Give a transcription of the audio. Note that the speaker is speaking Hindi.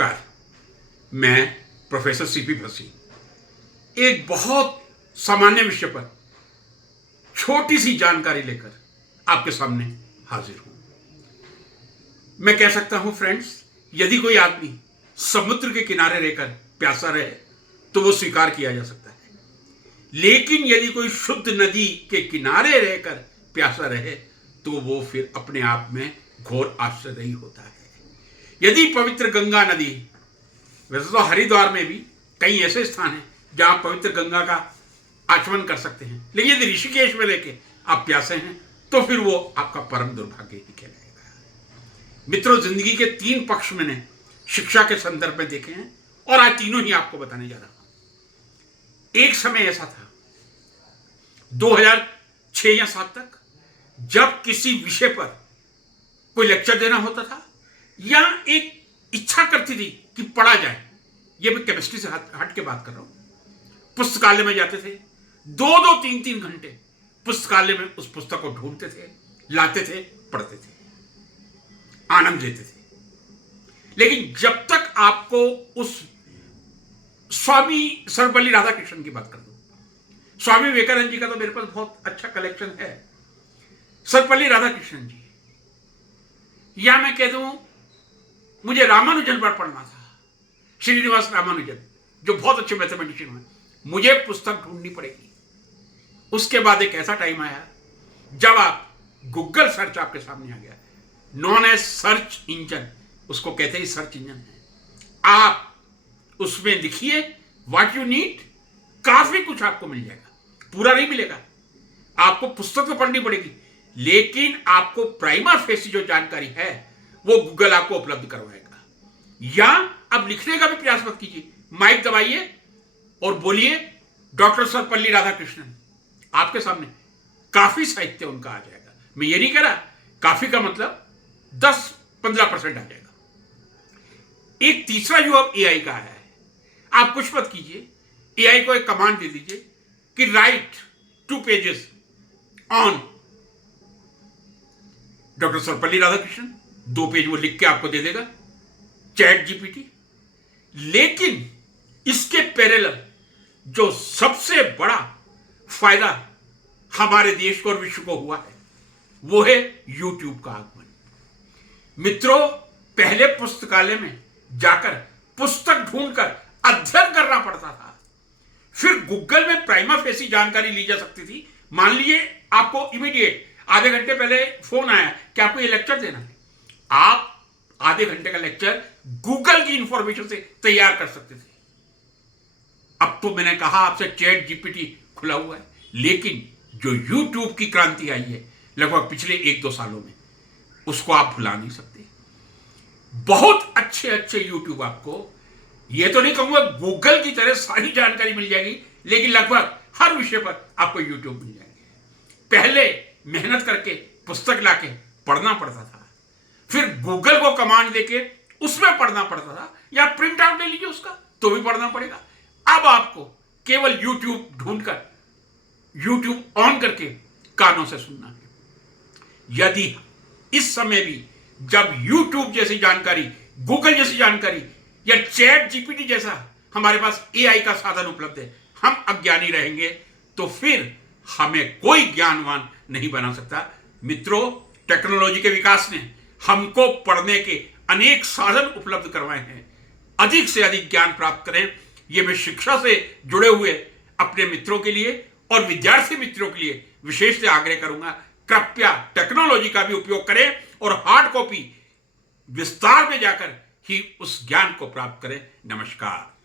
नमस्कार। मैं प्रोफेसर सीपी भसी एक बहुत सामान्य विषय पर छोटी सी जानकारी लेकर आपके सामने हाजिर हूं। मैं कह सकता हूं फ्रेंड्स, यदि कोई आदमी समुद्र के किनारे रहकर प्यासा रहे तो वो स्वीकार किया जा सकता है, लेकिन यदि कोई शुद्ध नदी के किनारे रहकर प्यासा रहे तो वो फिर अपने आप में घोर आश्चर्य होता है। यदि पवित्र गंगा नदी, वैसे तो हरिद्वार में भी कई ऐसे स्थान हैं जहां पवित्र गंगा का आचमन कर सकते हैं, लेकिन यदि ऋषिकेश में लेके आप प्यासे हैं तो फिर वो आपका परम दुर्भाग्य ही कहलाएगा। मित्रों, जिंदगी के तीन पक्ष मैंने शिक्षा के संदर्भ में देखे हैं और आज तीनों ही आपको बताने जा रहा हूं। एक समय ऐसा था 2006 या 7 तक, जब किसी विषय पर कोई लेक्चर देना होता था या एक इच्छा करती थी कि पढ़ा जाए, ये मैं केमिस्ट्री से हट के बात कर रहा हूं। पुस्तकालय में जाते थे, 2-2, 3-3 घंटे पुस्तकालय में उस पुस्तक को ढूंढते थे, लाते थे, पढ़ते थे, आनंद लेते थे। लेकिन जब तक आपको उस स्वामी सर्वपल्ली राधाकृष्णन की बात कर दूं, स्वामी विवेकानंद जी का तो मेरे पास बहुत अच्छा कलेक्शन है, सर्वपल्ली राधाकृष्णन जी, या मैं कह दूं मुझे रामानुजन पर पढ़ना था, श्रीनिवास रामानुजन, जो बहुत अच्छे मैथमेटिशियन हैं, मुझे पुस्तक ढूंढनी पड़ेगी। उसके बाद एक ऐसा टाइम आया जब आप गूगल सर्च आपके सामने आ गया, नॉन एज सर्च इंजन, उसको कहते ही सर्च इंजन है। आप उसमें लिखिए व्हाट यू नीड, काफी कुछ आपको मिल जाएगा। पूरा नहीं मिलेगा, आपको पुस्तक तो पढ़नी पड़ेगी, लेकिन आपको प्राइमा फेसी जो जानकारी है वो गूगल आपको उपलब्ध करवाएगा। या अब लिखने का भी प्रयास मत कीजिए, माइक दबाइए और बोलिए डॉक्टर सर्वपल्ली राधाकृष्णन, आपके सामने काफी साहित्य उनका आ जाएगा। मैं ये नहीं कह रहा, काफी का मतलब 10-15% आ जाएगा। एक तीसरा जो अब एआई का आया है, आप कुछ मत कीजिए, एआई को एक कमांड दे दीजिए कि right 2 pages on doctor Sarvepalli Radhakrishnan, 2 page वो लिख के आपको दे देगा, चैट जीपीटी। लेकिन इसके पैरेलल जो सबसे बड़ा फायदा हमारे देश को और विश्व को हुआ है वो है यूट्यूब का आगमन। मित्रों, पहले पुस्तकालय में जाकर पुस्तक ढूंढकर अध्ययन करना पड़ता था, फिर गूगल में प्राइमा फेसी जानकारी ली जा सकती थी। मान लीजिए आपको इमीडिएट आधे घंटे पहले फोन आया कि आपको ये लेक्चर देना है, आप आधे घंटे का लेक्चर गूगल की इंफॉर्मेशन से तैयार कर सकते थे। अब तो मैंने कहा आपसे चैट जीपीटी खुला हुआ है, लेकिन जो यूट्यूब की क्रांति आई है लगभग पिछले 1-2 सालों में, उसको आप भुला नहीं सकते। बहुत अच्छे अच्छे यूट्यूब, आपको ये तो नहीं कहूंगा गूगल की तरह सारी जानकारी मिल जाएगी, लेकिन लगभग हर विषय पर आपको यूट्यूब मिल जाएंगे। पहले मेहनत करके पुस्तक लाके पढ़ना पड़ता था, फिर गूगल को कमांड देके उसमें पढ़ना पड़ता था, या प्रिंट आउट ले लीजिए उसका तो भी पढ़ना पड़ेगा। अब आपको केवल यूट्यूब ढूंढकर, यूट्यूब ऑन करके कानों से सुनना है। यदि इस समय भी जब यूट्यूब जैसी जानकारी, गूगल जैसी जानकारी या चैट जीपीटी जैसा हमारे पास एआई का साधन उपलब्ध है, हम अज्ञानी रहेंगे तो फिर हमें कोई ज्ञानवान नहीं बना सकता। मित्रों, टेक्नोलॉजी के विकास ने हमको पढ़ने के अनेक साधन उपलब्ध करवाए हैं। अधिक से अधिक ज्ञान प्राप्त करें, यह मैं शिक्षा से जुड़े हुए अपने मित्रों के लिए और विद्यार्थी मित्रों के लिए विशेष से आग्रह करूंगा। कृपया टेक्नोलॉजी का भी उपयोग करें और हार्ड कॉपी विस्तार में जाकर ही उस ज्ञान को प्राप्त करें। नमस्कार।